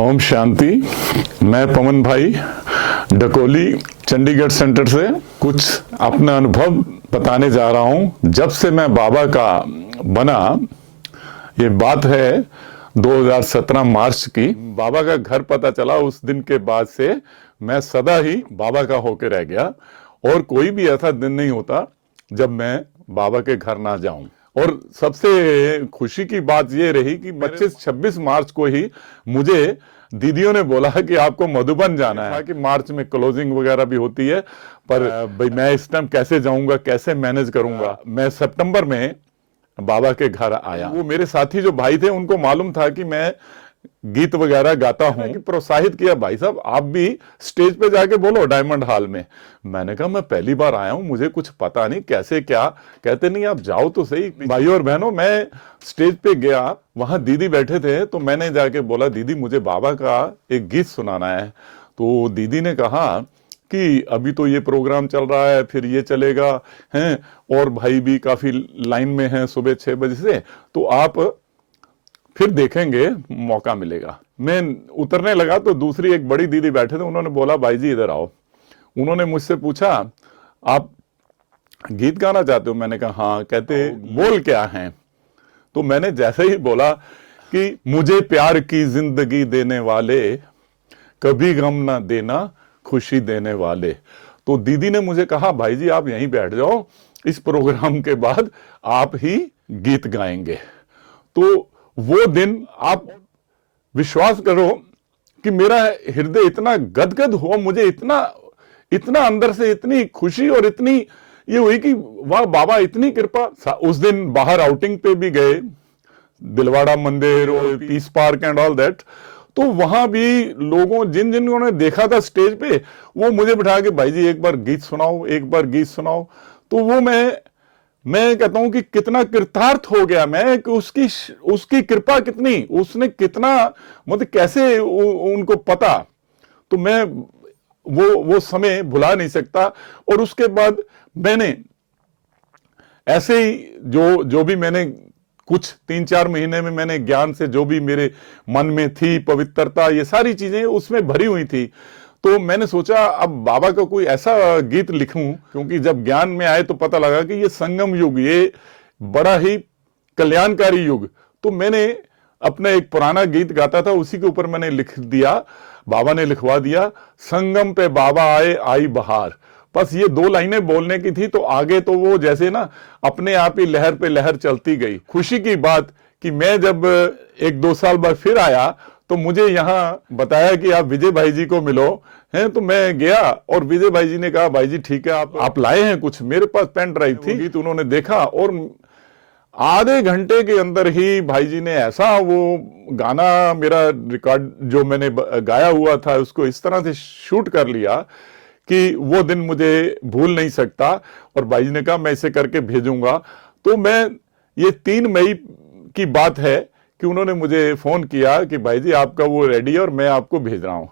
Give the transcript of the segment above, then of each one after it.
ओम शांति। मैं पवन भाई डकोली चंडीगढ़ सेंटर से कुछ अपना अनुभव बताने जा रहा हूं। जब से मैं बाबा का बना, ये बात है 2017 मार्च की। बाबा का घर पता चला, उस दिन के बाद से मैं सदा ही बाबा का होके रह गया और कोई भी ऐसा दिन नहीं होता जब मैं बाबा के घर ना जाऊं। और सबसे खुशी की बात ये रही कि 25-26 मार्च को ही मुझे दीदियों ने बोला कि आपको मधुबन जाना है, कि मार्च में क्लोजिंग वगैरह भी होती है, पर भाई मैं इस टाइम कैसे जाऊंगा, कैसे मैनेज करूंगा। मैं सितंबर में बाबा के घर आया। वो मेरे साथी जो भाई थे उनको मालूम था कि मैं गीत वगैरह गाता हूं, कि प्रोत्साहित किया, भाई साहब आप भी स्टेज पे जाके बोलो डायमंड हॉल में। मैंने कहा मैं पहली बार आया हूं, मुझे कुछ पता नहीं कैसे क्या। कहते नहीं आप जाओ तो सही। भाइयों और बहनों, मैं स्टेज पे गया, वहां दीदी बैठे थे, तो मैंने जाके बोला दीदी मुझे बाबा का एक गीत सुनाना है। तो दीदी ने कहा कि अभी तो ये प्रोग्राम चल रहा है, फिर ये चलेगा हैं, और भाई भी काफी लाइन में हैं सुबह 6 बजे से, तो आप फिर देखेंगे, मौका मिलेगा। मैं उतरने लगा तो दूसरी एक बड़ी दीदी बैठे थे, उन्होंने बोला भाई जी इधर आओ। उन्होंने मुझसे पूछा आप गीत गाना चाहते हो? मैंने कहा हाँ। कहते बोल क्या है? तो मैंने जैसे ही बोला कि मुझे प्यार की जिंदगी देने वाले, कभी गम ना देना खुशी देने वाले। तो दीदी ने मुझे कहा भाई जी आप यहीं बैठ जाओ, इस प्रोग्राम के बाद आप ही गीत गाएंगे। तो वो दिन आप विश्वास करो कि मेरा हृदय इतना गदगद हुआ, मुझे इतना इतना अंदर से इतनी खुशी और इतनी ये हुई कि वाह बाबा इतनी कृपा। उस दिन बाहर आउटिंग पे भी गए, दिलवाड़ा मंदिर और peace park and all that. तो वहां भी लोगों जिन जिन ने देखा था स्टेज पे, वो मुझे बिठा के भाई जी एक बार गीत सुनाओ, एक बार गीत सुनाओ। तो वो मैं कहता हूं कि कितना कृतार्थ हो गया मैं कि उसकी कृपा कितनी, उसने कितना, मतलब कैसे उनको पता। तो मैं वो समय भुला नहीं सकता। और उसके बाद मैंने ऐसे ही जो भी मैंने कुछ 3-4 महीने में मैंने ज्ञान से जो भी मेरे मन में थी, पवित्रता, ये सारी चीजें उसमें भरी हुई थी। तो मैंने सोचा अब बाबा का कोई ऐसा गीत लिखूं, क्योंकि जब ज्ञान में आए तो पता लगा कि ये संगम युग, ये बड़ा ही कल्याणकारी युग। तो मैंने अपना एक पुराना गीत गाता था, उसी के ऊपर मैंने लिख दिया, बाबा ने लिखवा दिया, संगम पे बाबा आए आई बहार। बस ये 2 लाइनें बोलने की थी, तो आगे तो वो जैसे ना अपने आप ही लहर पे लहर चलती गई। खुशी की बात कि मैं जब 1-2 साल बाद फिर आया तो मुझे यहाँ बताया कि आप विजय भाई जी को मिलो हैं। तो मैं गया और विजय भाई जी ने कहा भाई जी ठीक है, आप लाए हैं कुछ? मेरे पास पेन ड्राइव थी। गीत उन्होंने देखा और आधे घंटे के अंदर ही भाई जी ने ऐसा वो गाना, मेरा रिकॉर्ड जो मैंने गाया हुआ था उसको इस तरह से शूट कर लिया कि वो दिन मुझे भूल नहीं सकता। और भाई जी ने कहा मैं इसे करके भेजूंगा। तो मैं, ये 3 मई की बात है कि उन्होंने मुझे फोन किया कि भाई जी आपका वो रेडी है और मैं आपको भेज रहा हूं।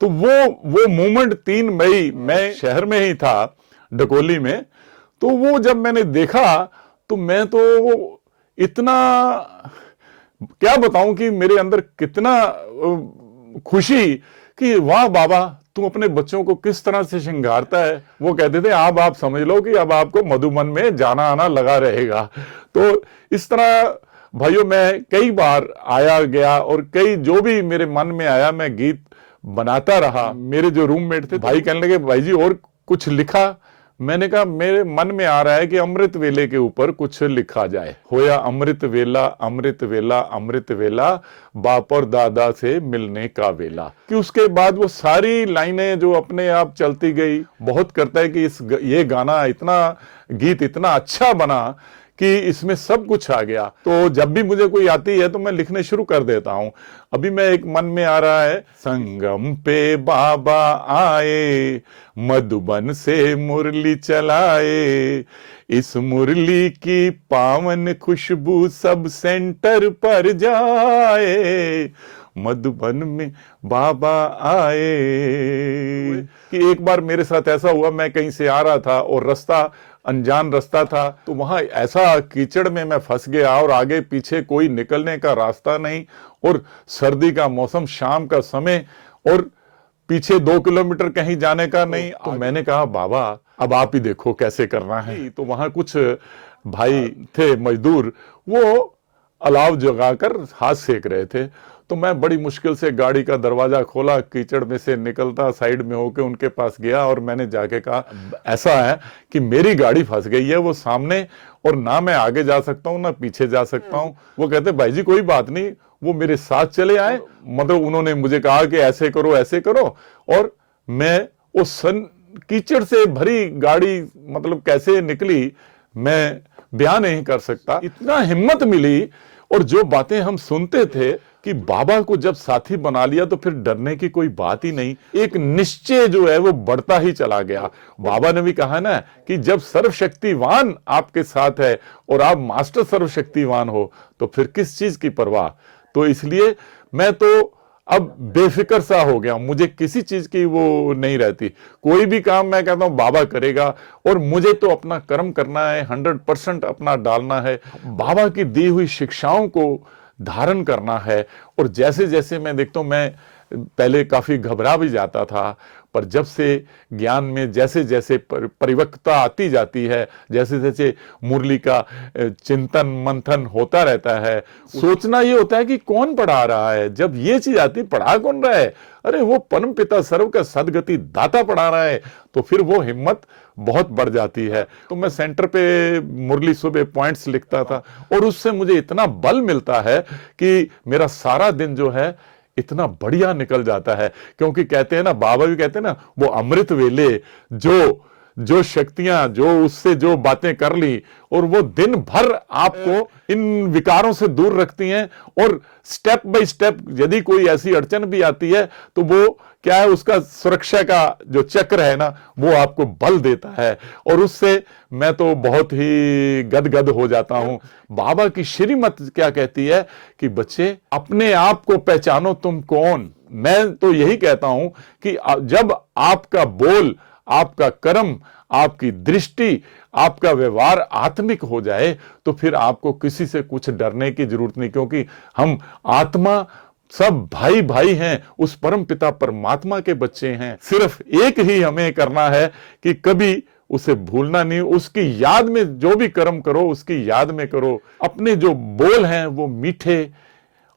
तो वो मोमेंट 3 मई मैं शहर में ही था, डकोली में। तो वो जब मैंने देखा तो मैं तो इतना क्या बताऊं कि मेरे अंदर कितना खुशी कि वाह बाबा तुम अपने बच्चों को किस तरह से श्रृंगारता है। वो कहते थे अब आप समझ लो कि अब आपको मधुबन में जाना आना लगा रहेगा। तो इस तरह भाइयों मैं कई बार आया गया और कई जो भी मेरे मन में आया मैं गीत बनाता रहा। मेरे जो रूममेट थे भाई कहने लगे भाई जी और कुछ लिखा? मैंने कहा मेरे मन में आ रहा है कि अमृत वेले के ऊपर कुछ लिखा जाए। होया अमृत वेला, अमृत वेला, अमृत वेला, बाप और दादा से मिलने का वेला। कि उसके बाद वो सारी लाइनें जो अपने आप चलती गई। बहुत करता है कि ये गाना इतना, गीत इतना अच्छा बना कि इसमें सब कुछ आ गया। तो जब भी मुझे कोई आती है तो मैं लिखने शुरू कर देता हूं। अभी मैं एक मन में आ रहा है, संगम पे बाबा आए, मधुबन से मुरली चलाए, इस मुरली की पावन खुशबू सब सेंटर पर जाए, मधुबन में बाबा आए। कि एक बार मेरे साथ ऐसा हुआ, मैं कहीं से आ रहा था और रास्ता अनजान रास्ता था, तो वहां ऐसा कीचड़ में मैं फंस गया और आगे पीछे कोई निकलने का रास्ता नहीं, और सर्दी का मौसम, शाम का समय, और पीछे 2 किलोमीटर कहीं जाने का नहीं। तो मैंने कहा बाबा अब आप ही देखो कैसे करना है। तो वहां कुछ भाई थे मजदूर, वो अलाव जगाकर हाथ सेक रहे थे। तो मैं बड़ी मुश्किल से गाड़ी का दरवाजा खोला, कीचड़ में से निकलता साइड में होके उनके पास गया और मैंने जाके कहा ऐसा है कि मेरी गाड़ी फंस गई है वो सामने, और ना मैं आगे जा सकता हूँ ना पीछे जा सकता हूँ। वो कहते भाई जी कोई बात नहीं, वो मेरे साथ चले आए, मतलब उन्होंने मुझे कहा कि ऐसे करो ऐसे करो, और मैं उस कीचड़ से भरी गाड़ी मतलब कैसे निकली मैं बयान नहीं कर सकता। इतना हिम्मत मिली, और जो बातें हम सुनते थे कि बाबा को जब साथी बना लिया तो फिर डरने की कोई बात ही नहीं, एक निश्चय जो है वो बढ़ता ही चला गया। बाबा ने भी कहा ना कि जब सर्वशक्तिवान आपके साथ है और आप मास्टर सर्वशक्तिवान हो तो फिर किस चीज की परवाह। तो इसलिए मैं तो अब बेफिक्र सा हो गया, मुझे किसी चीज की वो नहीं रहती। कोई भी काम मैं कहता हूं बाबा करेगा, और मुझे तो अपना कर्म करना है, 100% अपना डालना है, बाबा की दी हुई शिक्षाओं को धारण करना है। और जैसे जैसे मैं देखता हूं, मैं पहले काफी घबरा भी जाता था, पर जब से ज्ञान में जैसे जैसे परिपक्वता आती जाती है, जैसे जैसे मुरली का चिंतन मंथन होता रहता है, सोचना ये होता है कि कौन पढ़ा रहा है। जब ये चीज आती पढ़ा कौन रहा है, अरे वो परम पिता सर्व का सदगति दाता पढ़ा रहा है, तो फिर वो हिम्मत बहुत बढ़ जाती है। तो मैं सेंटर पे मुरली सुबह पॉइंट्स लिखता था, और उससे मुझे इतना बल मिलता है कि मेरा सारा दिन जो है इतना बढ़िया निकल जाता है। क्योंकि कहते हैं ना, बाबा भी कहते हैं ना, वो अमृत वेले जो शक्तियां, जो उससे जो बातें कर ली, और वो दिन भर आपको इन विकारों से दूर रखती हैं। और स्टेप बाय स्टेप यदि कोई ऐसी अड़चन भी आती है तो वो क्या है, उसका सुरक्षा का जो चक्र है ना, वो आपको बल देता है, और उससे मैं तो बहुत ही गदगद हो जाता हूं। बाबा की श्रीमत क्या कहती है कि बच्चे अपने आप को पहचानो, तुम कौन। मैं तो यही कहता हूं कि जब आपका बोल, आपका कर्म, आपकी दृष्टि, आपका व्यवहार आत्मिक हो जाए तो फिर आपको किसी से कुछ डरने की जरूरत नहीं। क्योंकि हम आत्मा सब भाई भाई हैं, उस परम पिता परमात्मा के बच्चे हैं। सिर्फ एक ही हमें करना है कि कभी उसे भूलना नहीं, उसकी याद में जो भी कर्म करो उसकी याद में करो। अपने जो बोल हैं वो मीठे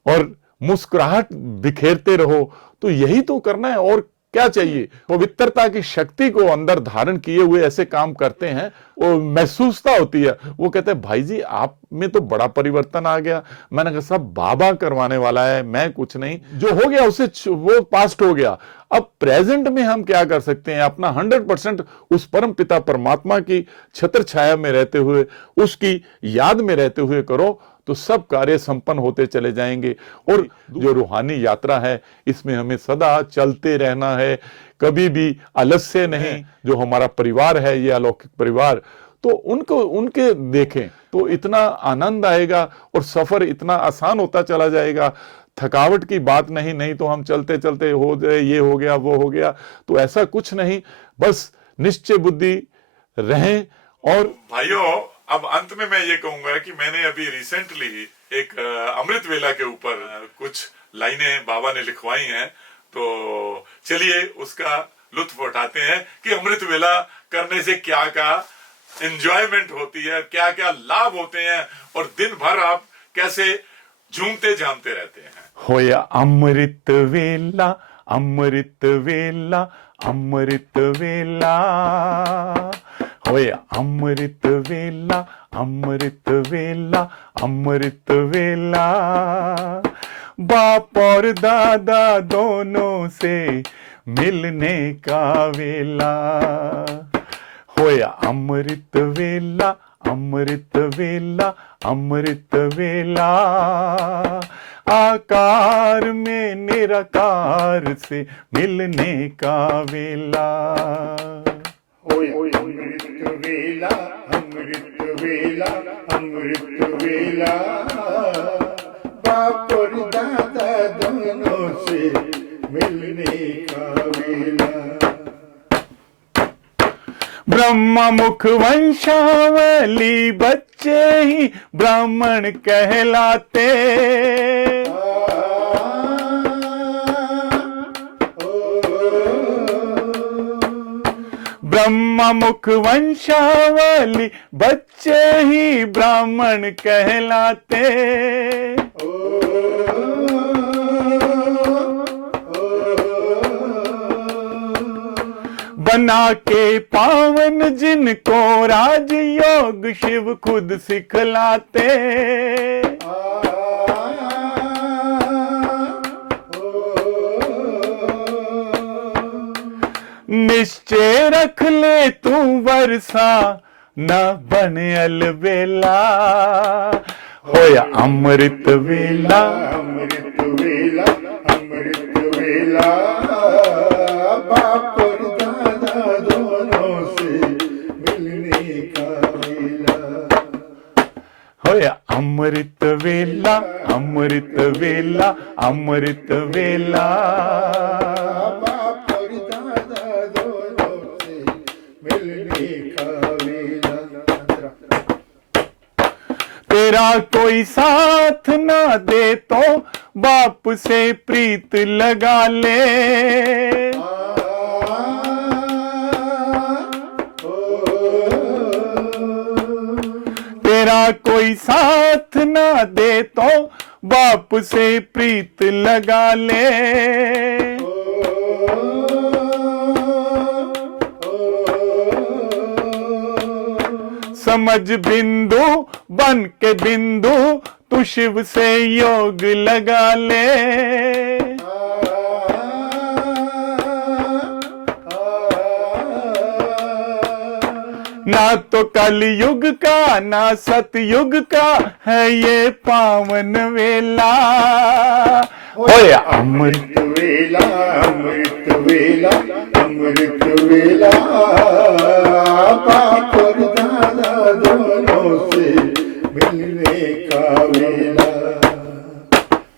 और मुस्कुराहट बिखेरते रहो। तो यही तो करना है, और क्या चाहिए। पवित्रता की शक्ति को अंदर धारण किए हुए ऐसे काम करते हैं, वो महसूसता होती है। वो कहते हैं भाई जी आप में तो बड़ा परिवर्तन आ गया। मैंने कहा सब बाबा करवाने वाला है, मैं कुछ नहीं। जो हो गया उसे वो पास्ट हो गया। अब प्रेजेंट में हम क्या कर सकते हैं, अपना 100% उस परम पिता परमात्मा की छत्र छाया में रहते हुए, उसकी याद में रहते हुए करो, तो सब कार्य संपन्न होते चले जाएंगे। और जो रूहानी यात्रा है इसमें हमें सदा चलते रहना है, कभी भी आलस्य नहीं। जो हमारा परिवार है ये अलौकिक परिवार, तो उनको उनके देखें तो इतना आनंद आएगा और सफर इतना आसान होता चला जाएगा। थकावट की बात नहीं तो हम चलते चलते हो गए, ये हो गया वो हो गया, तो ऐसा कुछ नहीं। बस निश्चय बुद्धि रहें। और भाइयों अब अंत में मैं ये कहूंगा कि मैंने अभी रिसेंटली एक अमृत वेला के ऊपर कुछ लाइनें बाबा ने लिखवाई हैं, तो चलिए उसका लुत्फ उठाते हैं कि अमृत वेला करने से क्या क्या एंजॉयमेंट होती है, क्या क्या लाभ होते हैं, और दिन भर आप कैसे झूमते झामते रहते हैं। होया अमृत वेला, अमृत वेला, अमृत वेला, होया अमृत वेला, अमृत वेला, अमृत वेला, बाप और दादा दोनों से मिलने का वेला। होया अमृत वेला, अमृत वेला, अमृत वेला, आकार में निराकार से मिलने का वेला। होया अमृत वेला, अमृत वेला, अमृत वेला, बाप और दादा दोनों से मिलने का वेला। ब्रह्मा मुख वंशावली बच्चे ही ब्राह्मण कहलाते। ब्रह्मा मुख वंशावली बच्चे ही ब्राह्मण कहलाते। बना के पावन जिनको राजयोग शिव खुद सिखलाते। निश्चय रख ले तू वर्षा न बने अलबेला। होया अमृत वेला, अमृत वेला, अमृत वेला, बाप और दादा दोनों से मिलने का वेला। होया अमृत वेला, अमृत वेला, अमृत वेला। बाप और दादा दोनों से मिलने का वेला। तेरा कोई साथ ना दे तो बाप से प्रीत लगा ले। तेरा कोई साथ ना दे तो बाप से प्रीत लगा ले। समझ बिंदु बन के बिंदु तू शिव से योग लगा ले। ना तो कलयुग का ना सतयुग का है ये पावन वेला। होया अमृत वेला, अमृत वेला, अमृत वेला, बाप और दादा दोनों से मिलने का वेला।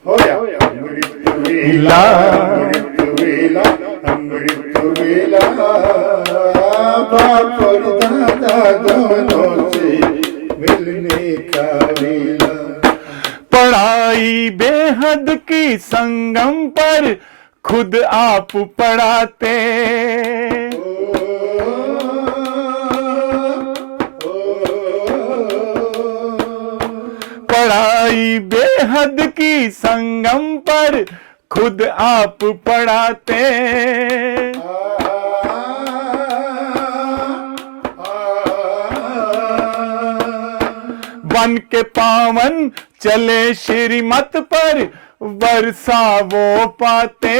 होया अमृत वेला, अमृत वेला, अमृत वेला, बाप और दादा दोनों से मिलने का वेला। पढ़ाई बेहद की संगम पर खुद आप पढ़ाते। पढ़ाई बेहद की संगम पर खुद आप पढ़ाते। बन के पावन चले श्रीमत पर वर्षा वो पाते।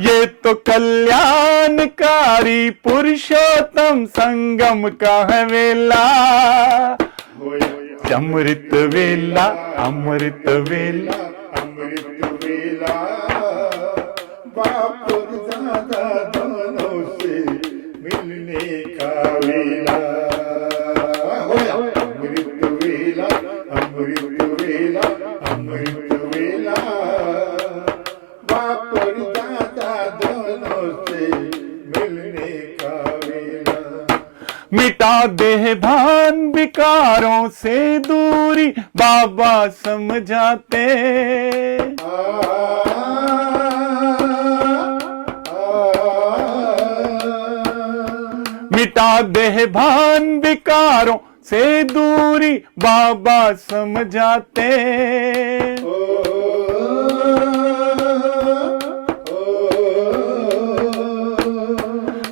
ये तो कल्याणकारी पुरुषोत्तम संगम का है वेला। अमृत वेला, अमृत वेला, अमृत वेला, बाप और दादा दोनों से मिलने का वेला। अमृत वेला, अमृत वेला, अमृत वेला, बाप और दादा दोनों से मिलने का वेला। मिटा दे भान विकारों से दूरी बाबा समझाते। मिटा दे भान विकारों से दूरी बाबा समझाते।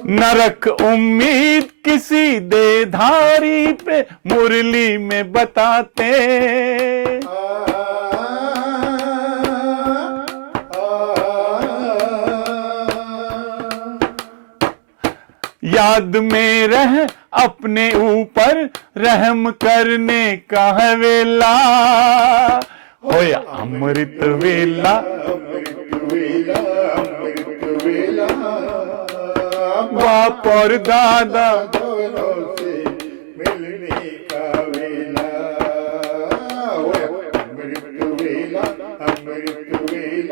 न रख उम्मीद किसी देधारी पे मुरली में बताते। याद में रह अपने ऊपर रहम करने का है वेला। होया अमृत वेला, अमृत वेला, अमृत वेला, बाप और दादा दोनों से मिलने का वेला। अमृत वेला, अमृत वेला,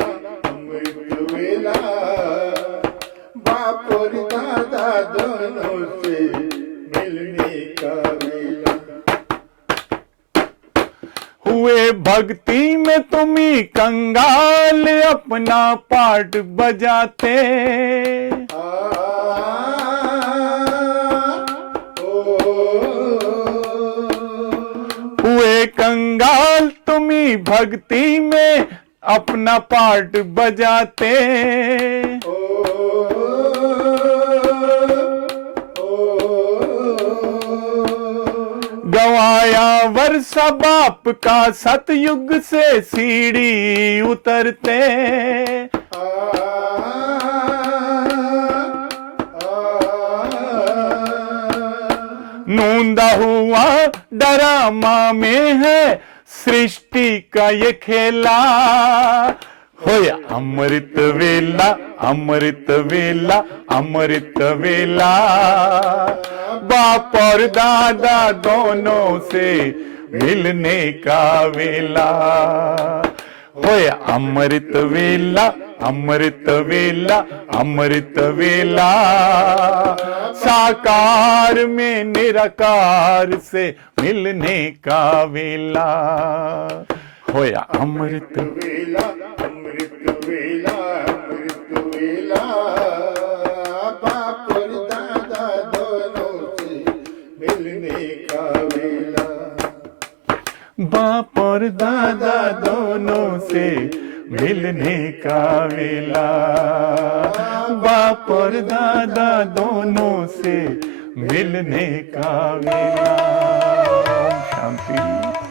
भक्ति में तुम ही कंगाल अपना पार्ट बजाते। हुए कंगाल तुम ही भक्ति में अपना पार्ट बजाते। गवाया वर्षा बाप का सतयुग से सीढ़ी उतरते। नूंदा हुआ डरामा में है सृष्टि का ये खेला। होय अमृत वेला, अमृत वेला, अमृत वेला। बाप और दादा दोनों से मिलने का वेला। होय अमृत वेला, अमृत वेला, अमृत वेला। साकार में निराकार से मिलने का वेला। होया अमृत वेला, अमृत वेला, अमृत वेला। बाप और दादा दोनों से मिलने का वेला। बाप और दादा दोनों से मिलने का वेला। बाप और दादा दोनों से मिलने का वेला। शांति।